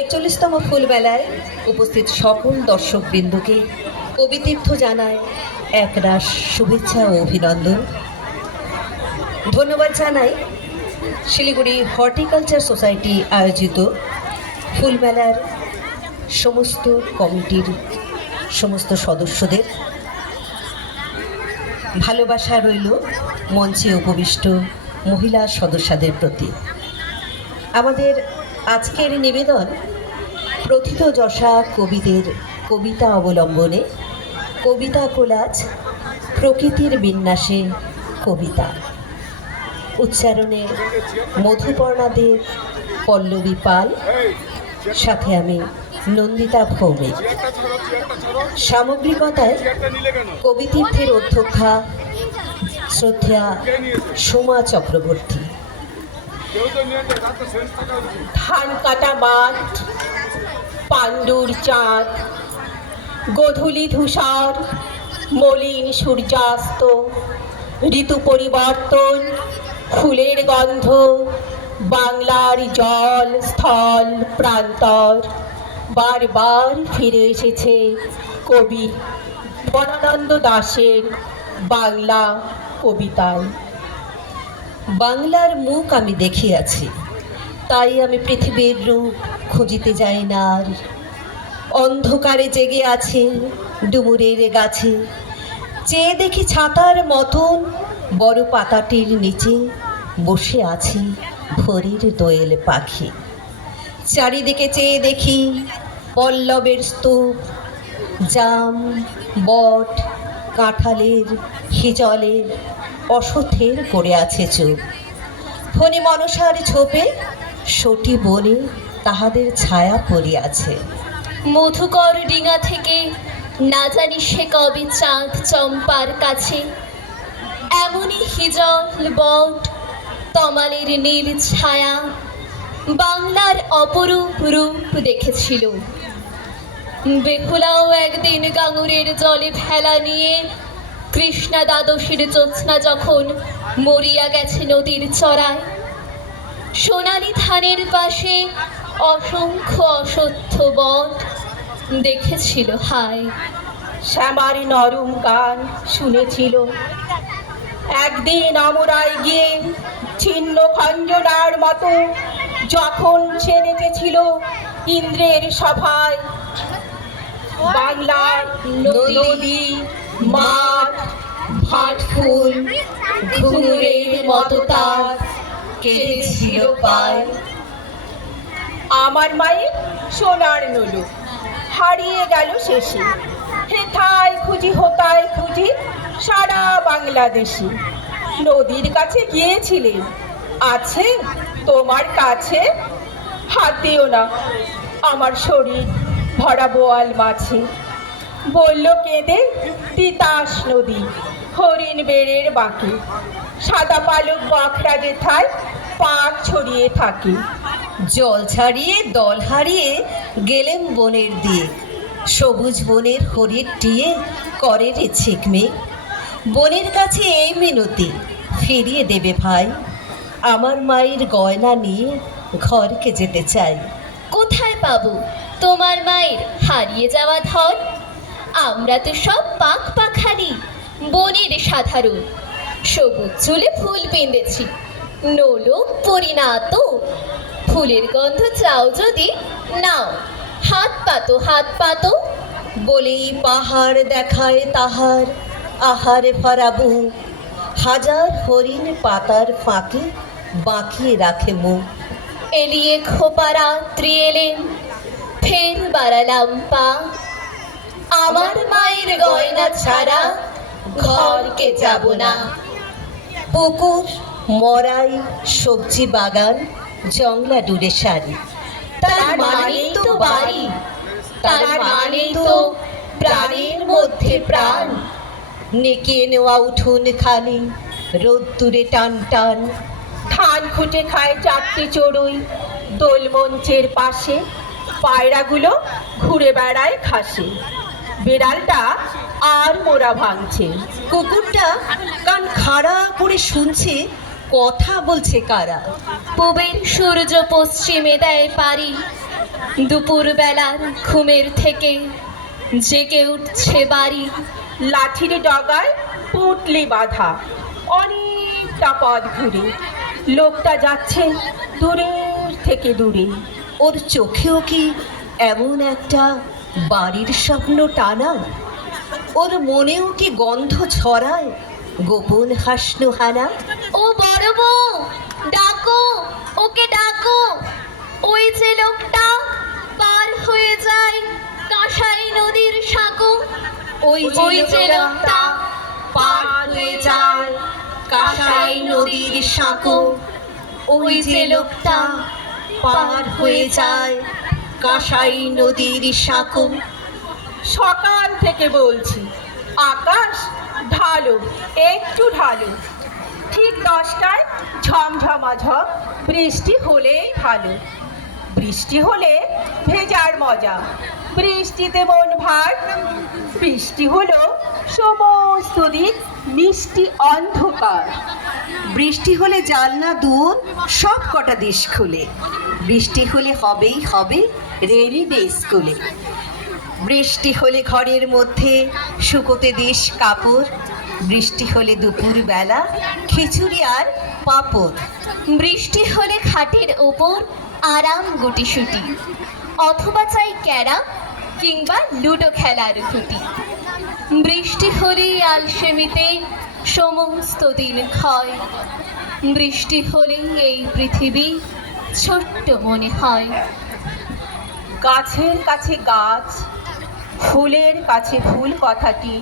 41তম ফুলবেলায় উপস্থিত সকল দর্শকবৃন্দকে কবিতীর্থ জানায় একরাশ শুভেচ্ছা ও অভিনন্দন। ধন্যবাদ জানাই শিলিগুড়ি হর্টিকালচার সোসাইটি আয়োজিত ফুলমেলার সমস্ত কমিটির সমস্ত সদস্যদের। ভালোবাসা রইল মঞ্চে উপবিষ্ট মহিলা সদস্যদের প্রতি। আমাদের আজকের নিবেদন প্রথিতযশা কবিদের কবিতা অবলম্বনে কবিতা কোলাজ, প্রকৃতির বিন্যাসে কবিতা উচ্চারণে মধুপর্ণা দেব, পল্লবী পাল, সাথে আমি নন্দিতা ভৌমিক। সামগ্রিকতায় কবিতীর্থের অধ্যক্ষা শ্রদ্ধা সোমা চক্রবর্তী। ধান কাটা মাঠ, পাণ্ডুর চাঁদ, গোধূলি ধূসর, মলিন সূর্যাস্ত, ঋতু পরিবর্তন, ফুলের গন্ধ, বাংলার জল স্থল প্রান্তর বারবার ফিরে এসেছে কবি বনানন্দ দাশের বাংলা কবিতায়। বাংলার মুখ আমি দেখিয়াছি, তাই আমি পৃথিবীর রূপ খুঁজিতে যাই না আর। অন্ধকারে জেগে আছে ডুমুরের গাছে, চেয়ে দেখি ছাতার মতন বড় পাতাটির নিচে বসে আছি ভোরের দোয়েল পাখি। চারিদিকে চেয়ে দেখি পল্লবের স্তূপ, জাম, বট, কাঁঠালের, হিজলের, অশ্বত্থের করে আছে চুপ। ফণি মনসার ছোপে সটি বনে তাহাদের ছায়া পড়িয়াছে। মধুকর ডিঙা থেকে না জানি সে কবে চাঁদ চম্পার কাছে, এমনই হিজল, বট, তমালের নীল ছায়া বাংলার অপরূপ রূপ দেখেছিল। বেহুলাও একদিন গাঙুরের জলে ভেলা নিয়ে কৃষ্ণা দ্বাদশীর জ্যোৎস্না যখন মরিয়া গেছে নদীর চড়ায়, সোনালি ধানের পাশে অসংখ্য অসত্য বট দেখেছিল হায়। শ্যামার নরম গান শুনেছিল। একদিন আমরাই গিয়ে ছিন্ন খঞ্জনার মতো যখন সে নেচেছিল ইন্দ্রের সভায়, বাংলার নদী, মাঠ, ভাট ফুল ঘুঙুরের মতো তার কেঁদেছিল পায়। আমার মায়ের সোনার নলু হারিয়ে গেল শেষে, হেথায় খুঁজি হোতায় খুঁজি সারা বাংলাদেশে। নদীর কাছে গিয়েছিলে, আছে তোমার কাছে? হাত দিও না আমার শরীর ভরা বোয়াল মাছে। বলল কেঁদে তিতাস নদী হরিণ বেড়ের বাঁকে, সাদা পালক বাঁকড়া যেথায় পাক ছড়িয়ে থাকে। জল ছাড়িয়ে দল হারিয়ে গেলেম বনের দিয়ে, সবুজ বনের হরির টিয়ে করে রে ছিকমে। বনের কাছে এই মিনতি ফিরিয়ে দেবে ভাই, আমার মায়ের গয়না নিয়ে ঘরকে যেতে চাই। কোথায় পাবো তোমার মায়ের হারিয়ে যাওয়া ধন? আমরা তো সব পাখ পাখালি বনের সাধারণ, সবুজ চুলে ফুল বেঁধেছি, নোলক পরিণাত। ফুলের গন্ধ চাও যদি নাও, হাত পাতো হাত পাতো। বলেই পাহাড় দেখায় তাহার আহারে ভরা বুক, হাজার হরিণ পাতার ফাঁকে বাঁকিয়ে রাখে মুখ। এলিয়ে খোপা রাত্রি এলেন, ফের বাড়ালাম পা, আমার মায়ের গয়না ছাড়া ঘরকে যাব না। পুকুর, মরাই, সবজি বাগান, জংলা ডুরে সারি, তার মানেই তো বাড়ি, তার মানেই তো প্রাণের মধ্যে প্রাণ। নেকিয়ে নেওয়া উঠোন খালি, রোদ্দুরে টান টান। ধান খুঁটে খায় চারটি চড়ুই দোল মঞ্চের পাশে, পায়রাগুলো ঘুরে বেড়ায় ঘাসে। বিড়ালটা আর মোড়া ভাঙছে, কুকুরটা কান খাড়া করে শুনছে কথা বলছে কারা। পূবের সূর্য পশ্চিমে দেয় পারি, দুপুরবেলার ঘুমের থেকে জেগে উঠছে বাড়ি। লাঠির ডগায় পুঁটলি বাঁধা, অনেকটা পথ ঘুরে লোকটা যাচ্ছে দূরের থেকে দূরে। ওর চোখেও কি এমন একটা বাড়ির স্বপ্ন টানা? ওর মনেও কি গন্ধ ছড়ায় গোপন হাসনোহানা? ও বড় বউ, ডাকো, ওকে ডাকো। ওই যে লোকটা পার হয়ে যায় কাঁসাই নদীর সাঁকো। ওই যে লোকটা পার হয়ে যায় কাঁসাই নদীর সাঁকো। ওই যে লোকটা পার হয়ে যায় কাঁসাই নদীর সাঁকো। সকাল থেকে বলছি আকাশ ঢালো, একটু ঢালো। ঠিক 10টায় ঝমঝমাঝম বৃষ্টি হলেই ভালো। বৃষ্টি হলে ভেজার মজা, বৃষ্টিতে মন ভার। বৃষ্টি হলো সমস্ত দিক মিষ্টি অন্ধকার। বৃষ্টি হলে জানলা দুয়ার সব কটা দিশ খুলে। বৃষ্টি হলে হবেই হবে রেনি ডে স্কুলে। বৃষ্টি হলে ঘরের মধ্যে শুকোতে দিস কাপড়। বৃষ্টি হলে দুপুর বেলা খিচুড়ি আর পাঁপড়। বৃষ্টি হলে খাটের ওপর আরাম গুটিসুটি, অথবা চাই ক্যারাম কিংবা লুডো খেলার ঘুটি। বৃষ্টি হলেই আলসেমিতে সমস্ত দিন ক্ষয়। বৃষ্টি হলেই এই পৃথিবী ছোট্ট মনে হয়। গাছের কাছে গাছ, ফুলের কাছে ফুল কথাটি